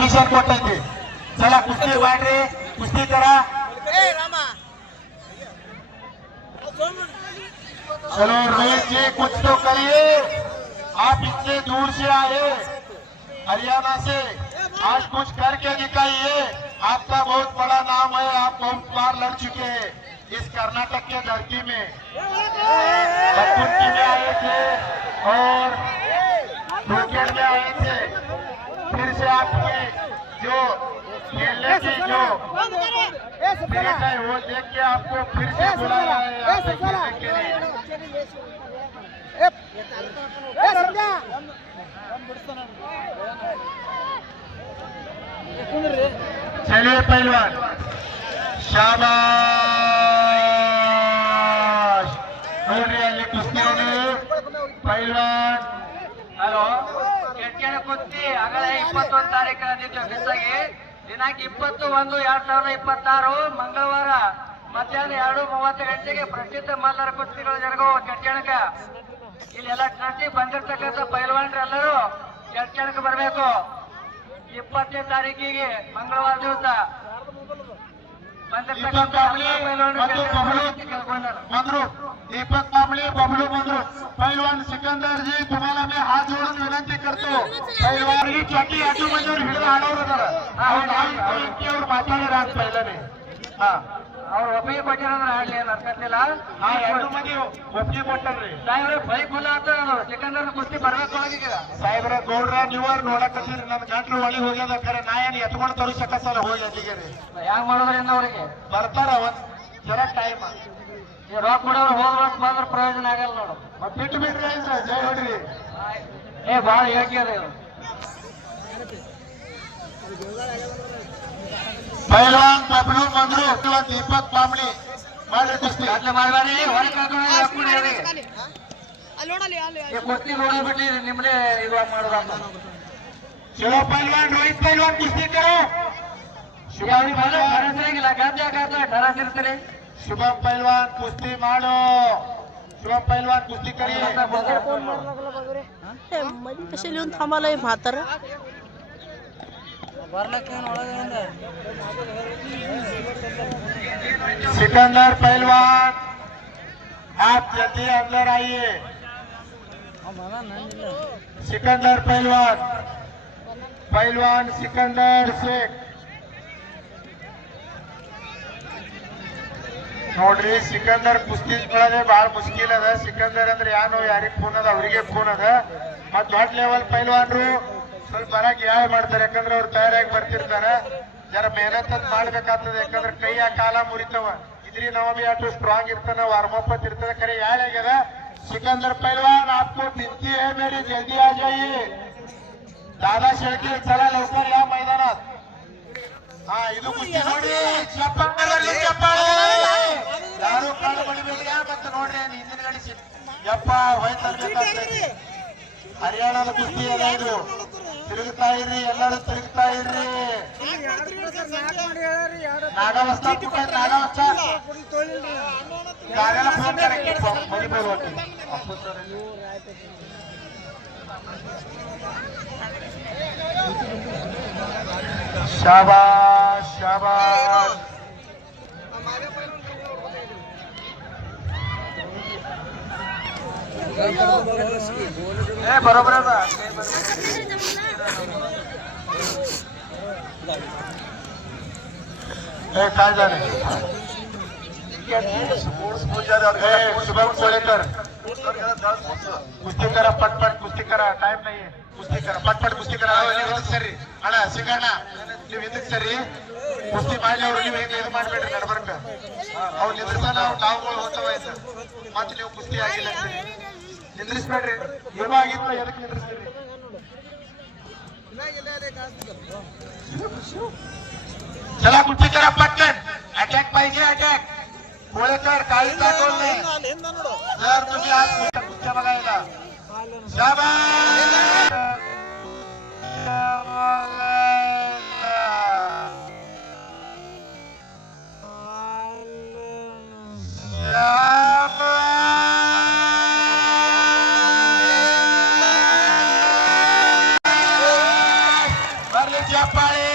permission ಕೊಟ್ಟೈತಿ चला कुस्ती ಮಾಡ್ರಿ कुस्ती करा चलो रोहित जी कुछ तो करिए आप इतने दूर से आए हरियाणा से आज कुछ करके दिखाइए आपका बहुत बड़ा नाम है आप बहुत बार लड़ चुके हैं इस कर्नाटक के धरती में में आए थे और क्रिकेट में आए थे फिर से आपके जो खेलने की जो स्पिरिट है वो देख के आपको फिर से बुलाया है यहाँ पे खेलने के लिए चलिए पहलवान शाबाश ನೋಡ್ರಿ ಅಲ್ಲಿ ಕುಸ್ತಿಯಲ್ಲಿ ಪೈಲ್ವಾನ್ ಹಲೋ ಕೆಟ್ಕೆರೆ ಕುಸ್ತಿ ಆಗಲೇ 21 ತಾರೀಕಿನ ದಿವಸವಾಗಿ ದಿನಾಂಕ 20/1/2026 ಮಂಗಳವಾರ ಮಧ್ಯಾಹ್ನ 2:30 ಗಂಟೆಗೆ ಪ್ರಸಿದ್ಧ ಮಲ್ಲರ ಕುಸ್ತಿಗಳು ಜರುಗುವ ಕೆಟ್ಕೆಣಕ ಇಲ್ಲೆಲ್ಲ ಟ್ರಸ್ಟಿಗೆ ಬಂದಿರತಕ್ಕಂಥ ಪೈಲ್ವಾನ್ರೆಲ್ಲರೂ ಕೆಟ್ಕೆಣಕ್ಕೆ ಬರಬೇಕು 20ನೇ ತಾರೀಕಿಗೆ ಮಂಗಳವಾರ ದಿವಸ दीपक कांबळे बबलू बंधू पहलवान सिकंदर जी तुम्हाला मी हात जोडून विनंती करतो पहलवान ही छोटी आटू मध्ये हिडून आडवलं जरा ಅವ್ರು ಮಾತಾಡಿರ ಅಂತ पहिल्याने हा ಅವ್ರು ಒಪ್ಪಿಗೆ ಕೊಟ್ಟಿರೋದ್ರ ಆಡ್ಲಿ ಏನು ಅರ್ಕತ್ತಿಲ್ಲ ಎರಡು ಮಂದಿ ಒಪ್ಪಿಗೆ ಕೊಟ್ಟರ್ರಿ ಸಾಹೇಬ್ರೆ ಬೈಕ್ ಹುಲ್ಲ ಆತ ಸಿಕಂದರ್ ಕುಸ್ತಿ ಬರ್ಬೇಕು ಈಗ ಸಾಹೇಬ್ರ ಗೌಡ್ರ ನೀವ್ರು ನೋಡಕತ್ತೀರಿ ನನ್ನ ಗಂಟ್ಲು ಒಳಿ ಹೋಗ್ಯದ ಖರೆ ನಾ ಏನು ಎತ್ಕೊಂಡು ತೋರಿಸಕತ್ತಲ್ಲ ಹೋಗಿ ಅಲ್ಲಿಗೆ ರೀ ಹ್ಯಾಂಗ ಮಾಡೋದ್ರಿಂದ ಅವ್ರಿಗೆ ಬರ್ತಾರ ಒಂದ್ ಜರ ಟೈಮ್ ಈ ರಾಕ್ ಮಾಡೋರು ಹೋದ್ ಬಂದ್ರೆ ಪ್ರಯೋಜನ ಆಗಲ್ಲ ನೋಡು ಮತ್ತೆ ಬಿಟ್ಟು ಬಿಡ್ರಿ ಜೈ ಹೊಡ್ರಿ ಏ ಭಾಳ ಯೋಗ್ಯ ಅದ ಇದು पहलवान बबलू बंधू दीपक कांबळे ಮಾಡ್ರಿ ಕುಸ್ತಿ ಅದ್ಲ ಮಾಡಬೇಡಿ ಹೊರಗೆ ಕರ್ಕೊಂಡು ಕುಸ್ತಿ ನೋಡಿಬಿಟ್ಟು ನಿಮ್ಮನೆ ಇವಾಗ ಮಾಡೋದಲ್ಲ चलो पहलवान रोहित पहलवान कुस्ती करो ಢರಸಿರಂಗಿಲ್ಲ ಗದ್ದೆ ಢರಸಿರ್ತೀರಿ शुभम पहलवान कुस्ती मारो शुभम पहलवान कुस्ती करिए मधी कशा लिहून थांबाला म्हातार सिकंदर पहलवान आप जल्दी अंदर आइए सिकंदर पहलवान पहलवान सिकंदर शेख ನೋಡ್ರಿ ಸಿಕಂದರ್ ಕುಸ್ತಿ ಒಳಗೆ ಬಹಳ ಮುಷ್ಕಿಲ್ ಅದ ಸಿಕಂದರ್ ಅಂದ್ರೆ ಯಾನು ಯಾರಿಗೆ ಫೋನ್ ಅದ ಅವರಿಗೆ ಫೋನ್ ಅದ ಮತ್ ದೊಡ್ಡ ಲೆವೆಲ್ ಪೈಲ್ವಾನ್ರು ಸ್ವಲ್ಪ ಬರಕ್ ಯಾವ ಮಾಡ್ತಾರೆ ಯಾಕಂದ್ರೆ ಅವ್ರು ತಯಾರಾಗಿ ಬರ್ತಿರ್ತಾರ ಜರ ಮೆಹನತ್ ಮಾಡ್ಬೇಕಾಗ್ತದೆ ಯಾಕಂದ್ರೆ ಕೈಯ ಕಾಲ ಮುರಿತವ ಇದ್ರಿ ನಾವು ಬಿ ಅಷ್ಟು ಸ್ಟ್ರಾಂಗ್ ಇರ್ತಾನ ವಾರ್ಮ್ ಅಪ್ ಇರ್ತದೆ ಖರೆ ಯಾಳ್ಯಾಗ್ಯದ सिकंदर पहलवान आपको विनंती है मेरी जल्दी आ जाइए दादा शेळके चला लवकर या मैदानात हा ಇದು ಕುಸ್ತಿ ನೋಡಿ ಚಪ್ಪಾಳೆ ಯಾರು ಕಾಳು ಬಳಿಬೇಡಿ ಮತ್ತೆ ನೋಡ್ರಿ ಹಿಂದಿನ ಗಾಡಿ ಯಪ್ಪ ಹೋಯ್ತಲ್ಬೇಕಾಗ್ತೈತಿ ಹರಿಯಾಣದ ಕುಸ್ತಿ ಅದ ಇದು ತಿರುಗುತ್ತಾ ಇರ್ರಿ ಎಲ್ಲರೂ ತಿರುಗುತ್ತಾ ಇರ್ರಿ ನಾಗವಸ್ತ गाड्याला फोन करायची मध्ये बोलवते शाबाश शाबाश बरोबर आहे काय झालं शुभम कोळेकर कुस्ती करा पटपट कुस्ती करा टाइम नाहीये कुस्ती करा पटपट कुस्ती करा ಸರಿ ಅಣ್ಣ ಸಿಗಣ್ಣ ನೀವು ಇದಕ್ಕೆ ಸರಿ ಕುಸ್ತಿ ಮಾಡಿ ಅವ್ರು ನೀವು ಹೇಗೆ ಇದು ಮಾಡ್ಬೇಡ್ರಿ ನಡ್ಬರ್ಕ ಅವ್ರು ನಿಂದ್ರತಾನ ನಾವುಗಳು ಹೋಗ್ತವ ಆಯ್ತು ಮತ್ತೆ ನೀವು ಕುಸ್ತಿ ಆಗಿಲ್ಲ ನಿಂದ್ರಿಸ್ಬೇಡ್ರಿ ಏನೋ ಆಗಿತ್ತು ಎದಕ್ಕೆ ನಿಂದ್ರಿಸ್ತೀರಿ चला कुस्ती करा पटकन अटॅक पाहिजे अटॅक कोळेकर काळीचा गोल नाही जर तुम्ही आज कुस्त्या बघायला ಚಪ್ಪಾಳೆ